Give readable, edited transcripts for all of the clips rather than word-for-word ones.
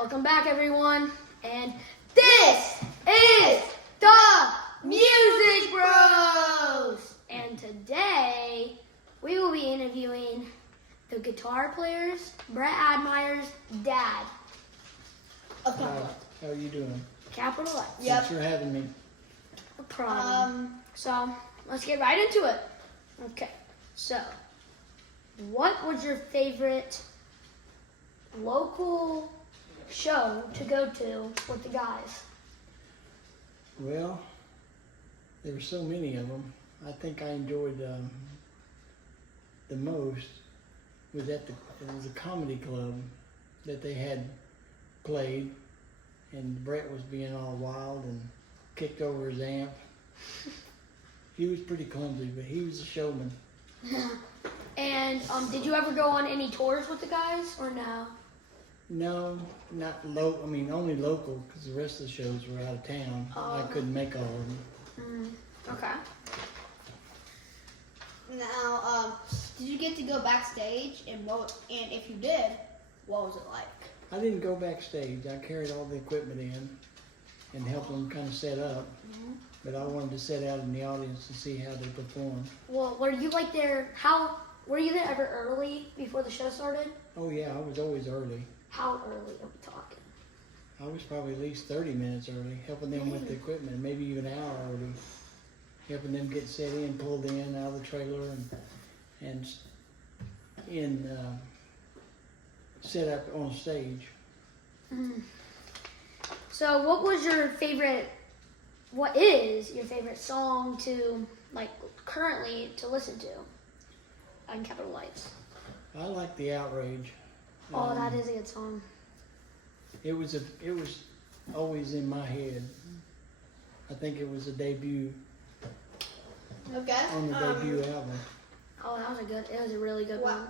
Welcome back, everyone. And this is the Music Bros. And today we will be interviewing the guitar players, Brett Admire's dad of Capital Lights. How are you doing? Capital Lights. Thanks for having me. No problem. So let's get right into it. Okay. So, what was your favorite local show to go to with the guys? Well, there were so many of them. I think I enjoyed the most was it was a comedy club that they had played, and Brett was being all wild and kicked over his amp. He was pretty clumsy, but he was a showman. And did you ever go on any tours with the guys or no? No, not local. I mean, only local because the rest of the shows were out of town. I couldn't make all of them. Okay. Now, did you get to go backstage, and if you did, what was it like? I didn't go backstage. I carried all the equipment in and helped them kind of set up. But I wanted to sit out in the audience and see how they performed. Well, were you like there? Were you there ever early before the show started? Oh yeah, I was always early. How early are we talking? I was probably at least 30 minutes early, helping them with the equipment, maybe even an hour early, helping them get set in, pulled in out of the trailer, and set up on stage. So, what is your favorite song to currently to listen to on Capital Lights? I like The Outrage. Oh, that is a good song. It was always in my head. I think it was a debut Okay. on the debut album. Oh, it was a really good one.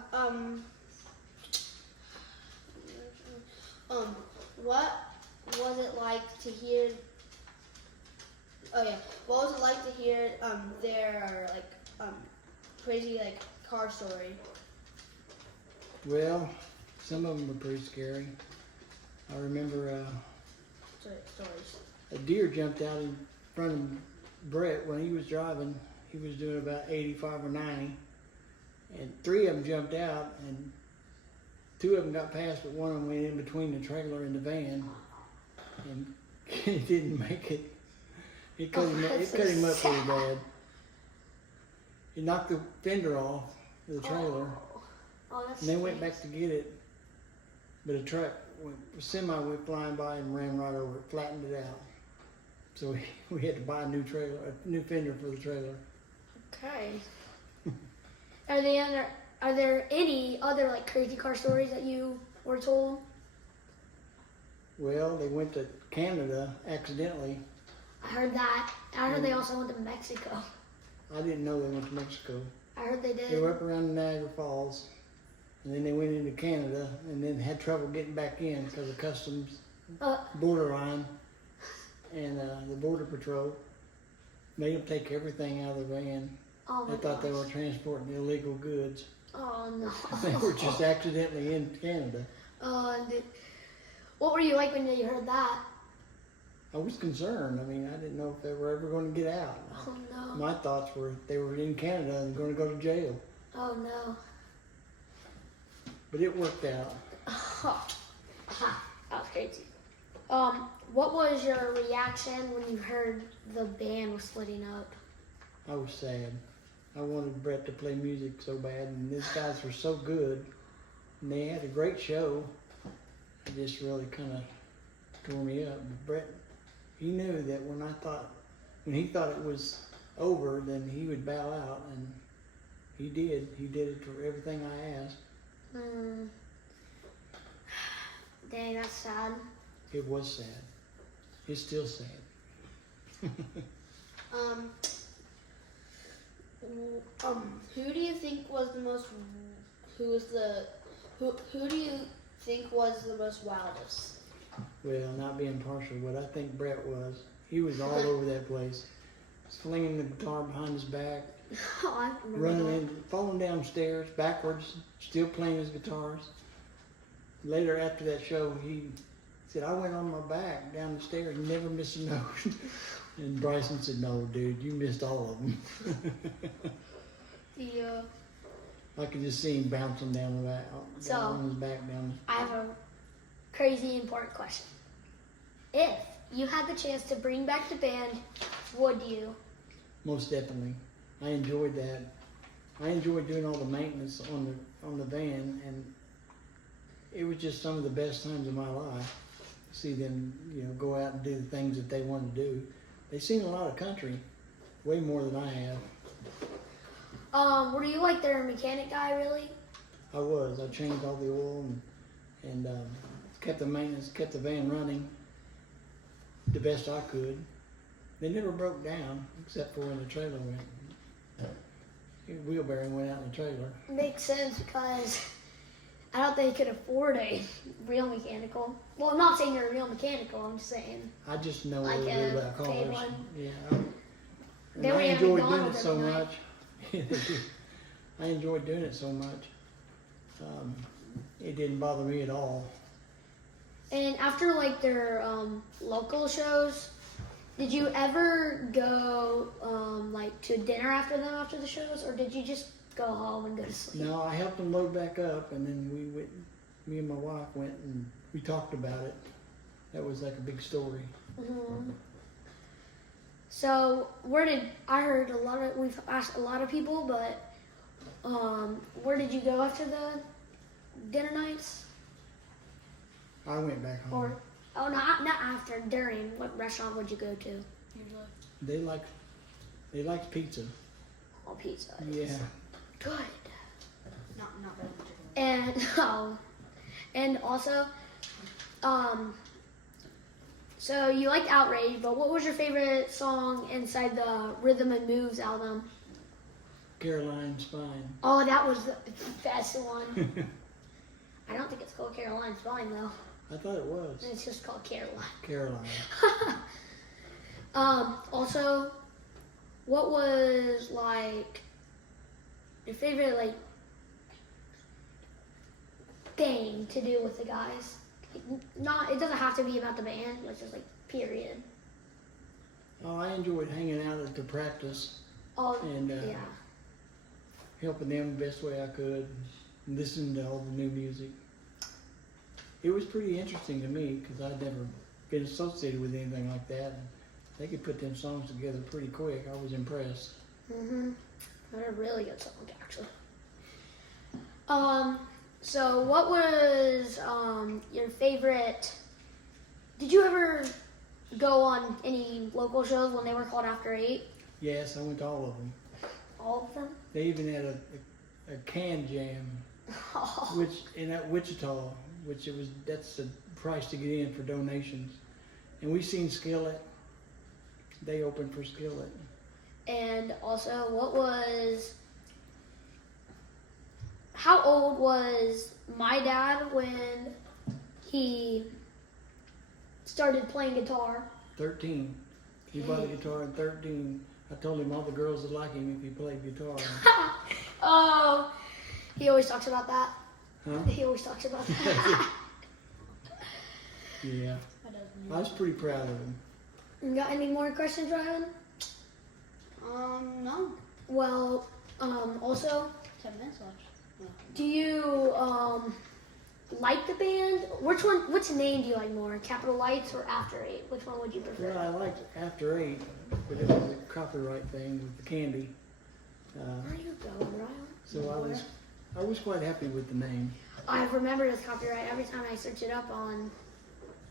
What was it like to hear? Oh yeah, what was it like to hear their crazy car story? Well, some of them were pretty scary. I remember Stories. a deer jumped out in front of Brett when he was driving. He was doing about 85 or 90, and 3 of them jumped out, and 2 of them got past, but one of them went in between the trailer and the van, and he didn't make it. It cut him up pretty bad. He knocked the fender off the trailer, Oh, that's. and they went back to get it, but a semi went flying by and ran right over it, flattened it out. So we had to buy a new fender for the trailer. Okay. Are there any other crazy car stories that you were told? Well, they went to Canada accidentally. I heard that. I heard they also went to Mexico. I didn't know they went to Mexico. I heard they did. They were up around Niagara Falls, and then they went into Canada, and then had trouble getting back in because of customs, borderline, and the border patrol made them take everything out of the van. Oh my They thought they gosh. were transporting illegal goods. Oh no. They were just accidentally in Canada. What were you like when you heard that? I was concerned. I mean, I didn't know if they were ever going to get out. Oh no. My thoughts were they were in Canada and going to go to jail. Oh no. But it worked out. That was crazy. What was your reaction when you heard the band was splitting up? I was sad. I wanted Brett to play music so bad, and these guys were so good, and they had a great show. It just really kind of tore me up. But Brett, he knew that when he thought it was over, then he would bow out, and he did. He did it for everything I asked. Dang, that's sad. It was sad. It's still sad. Who do you think was the most? Who do you think was the most wildest? Well, not being partial, but I think Brett was. He was all over that place, slinging the guitar behind his back, Oh, I remember running that. in, falling downstairs backwards, still playing his guitars. Later after that show, he Said, I went on my back down the stairs, never missed a note. And Bryson said, no, dude, you missed all of them. Yeah. I could just see him bouncing down the back, So- down on his back down. I have a crazy important question. If you had the chance to bring back the band, would you? Most definitely. I enjoyed that. I enjoyed doing all the maintenance on the van, and it was just some of the best times of my life. See them, go out and do the things that they want to do. They've seen a lot of country, way more than I have. Were you like their mechanic guy, really? I was. I changed all the oil and kept the maintenance, kept the van running the best I could. They never broke down, except for when the trailer went. Wheel bearing went out in the trailer. Makes sense because I don't think you could afford a real mechanical. Well, I'm not saying you're a real mechanical. I'm just saying I just know Like a little bit a about cars. paid one. Yeah. They And were I at enjoyed doing it McDonald's so every night. much. I enjoyed doing it so much. It didn't bother me at all. And after like their local shows, did you ever go like to dinner after them after the shows, or did you just go home and go to sleep? No, I helped them load back up, and then we went. Me and my wife went and we talked about it. That was like a big story. Mhm. So I heard we've asked a lot of people, but where did you go after the dinner nights? I went back home. Or not after, during. What restaurant would you go to? Usually. They liked pizza. Oh, pizza. Yeah. Good. Not very much. And and also, so you liked Outrage, but what was your favorite song inside the Rhythm and Moves album? Caroline Spine. Oh, that was the best one. I don't think it's called Caroline Spine though. I thought it was It's just called Caroline. Caroline. Also, what was like your favorite like thing to do with the guys? It doesn't have to be about the band. It's just like period. Oh, I enjoyed hanging out at the practice Oh, and yeah. helping them the best way I could, and listening to all the new music. It was pretty interesting to me because I'd never been associated with anything like that. And they could put them songs together pretty quick. I was impressed. They're a really good song, actually. So what was your favorite? Did you ever go on any local shows when they were called After 8? Yes, I went to all of them. All of them? They even had a can jam, Oh, which in that Wichita, that's the price to get in for donations. And we seen Skillet. They opened for Skillet. and also, how old was my dad when he started playing guitar? 13. He bought a guitar at 13. I told him all the girls would like him if he played guitar. Oh, he always talks about that. Huh? He always talks about that. Yeah. I don't know. I was pretty proud of him. You got any more questions, Ryan? No. Well, also, 10 minutes left. do you like the band? Which name do you like more, Capital Lights or After 8? Which one would you prefer? Well, I liked After 8, but it was a copyright thing with the candy. Where are you going, Ryan? So I was quite happy with the name. I remember it's copyright. Every time I search it up on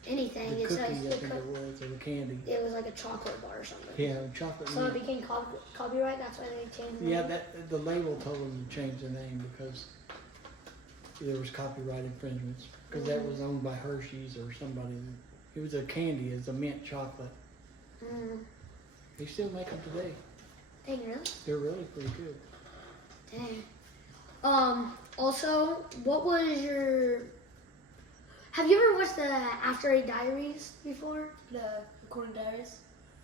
anything, The it cookie, says I think it was, or the candy. it was like a chocolate bar or something. Yeah, chocolate So it mint. became copyright. That's why they changed the Yeah, name? the label told them to change the name because there was copyright infringements. Because that was owned by Hershey's or somebody. It was a candy, it's a mint chocolate. Mm. They still make them today. Dang, really? They're really pretty good. Dang. Also, what was your... Have you ever watched the After 8 Diaries before? The Recording Diaries.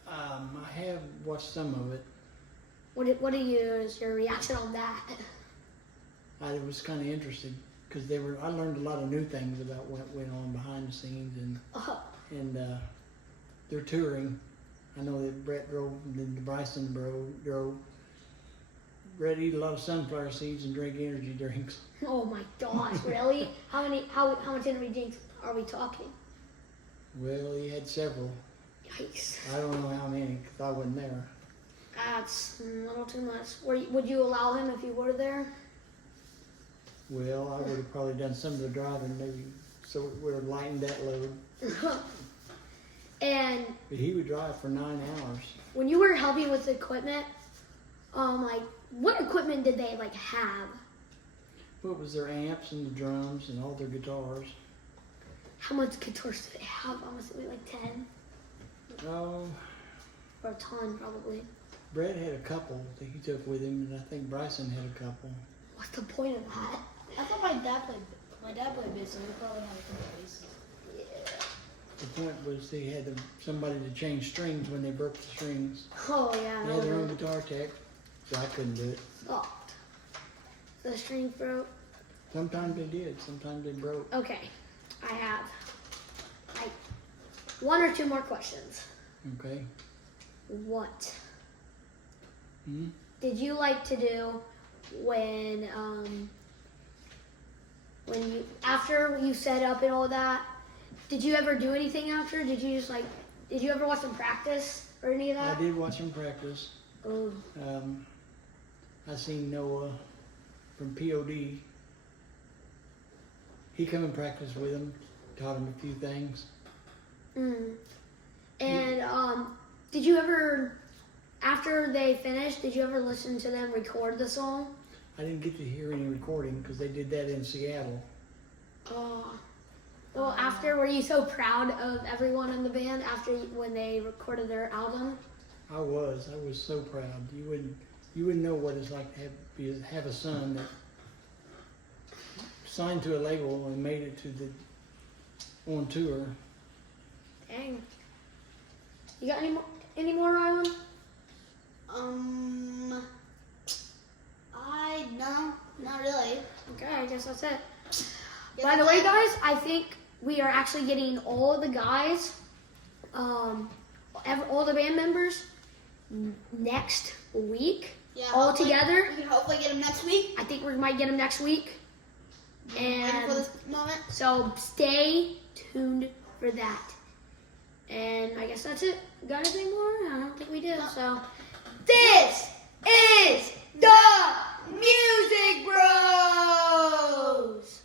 I have watched some of it. What is your reaction on that? I was kind of interested because I learned a lot of new things about what went on behind the scenes and and they're touring. I know that Brett drove, and then Bryson drove. Brett eat a lot of sunflower seeds and drink energy drinks. Oh my gosh, really? How much energy drinks are we talking? Well, he had several. Yikes. I don't know how many, 'cause I wasn't there. That's a little too much. Would you allow him if you were there? Well, I would have probably done some of the driving, maybe, so it would have lightened that load. And But he would drive for 9 hours. when you were helping with the equipment, like what equipment did they like have? What was their amps and the drums and all their guitars? How much guitars did they have? I'm assuming like 10 Oh, or a ton probably. Brett had a couple that he took with him, and I think Bryson had a couple. What's the point of that? I thought my dad played bass, so we probably have a couple of basses. The point was they had somebody to change strings when they broke the strings. Oh yeah. They had their own guitar tech, so I couldn't do it. Sucked. The string broke. Sometimes they did, sometimes they broke. Okay, I have like 1 or 2 more questions. Okay. What Hmm? did you like to do when you after you set up and all that? Did you ever do anything after? Did you ever watch them practice or any of I that? did watch them practice. Oh, I seen Noah from POD. He come and practiced with them, taught him a few things. And did you ever, after they finished, did you ever listen to them record the song? I didn't get to hear any recording because they did that in Seattle. Well, after, were you so proud of everyone in the band when they recorded their album? I was so proud. You wouldn't know what it's like to have a son that signed to a label and made it on tour. Dang. You got any more, Rylan? No, not really. Okay, I guess that's it. Yeah, By the way, guys, I think we are actually getting all the guys, all the band members, next week, Yeah, all hopefully- together. We can hopefully get them next week. I think we might get them next week. Waiting for And this moment. so stay tuned for that. And I guess that's it. Got anything more? I don't think we do. So this is the Music Bros.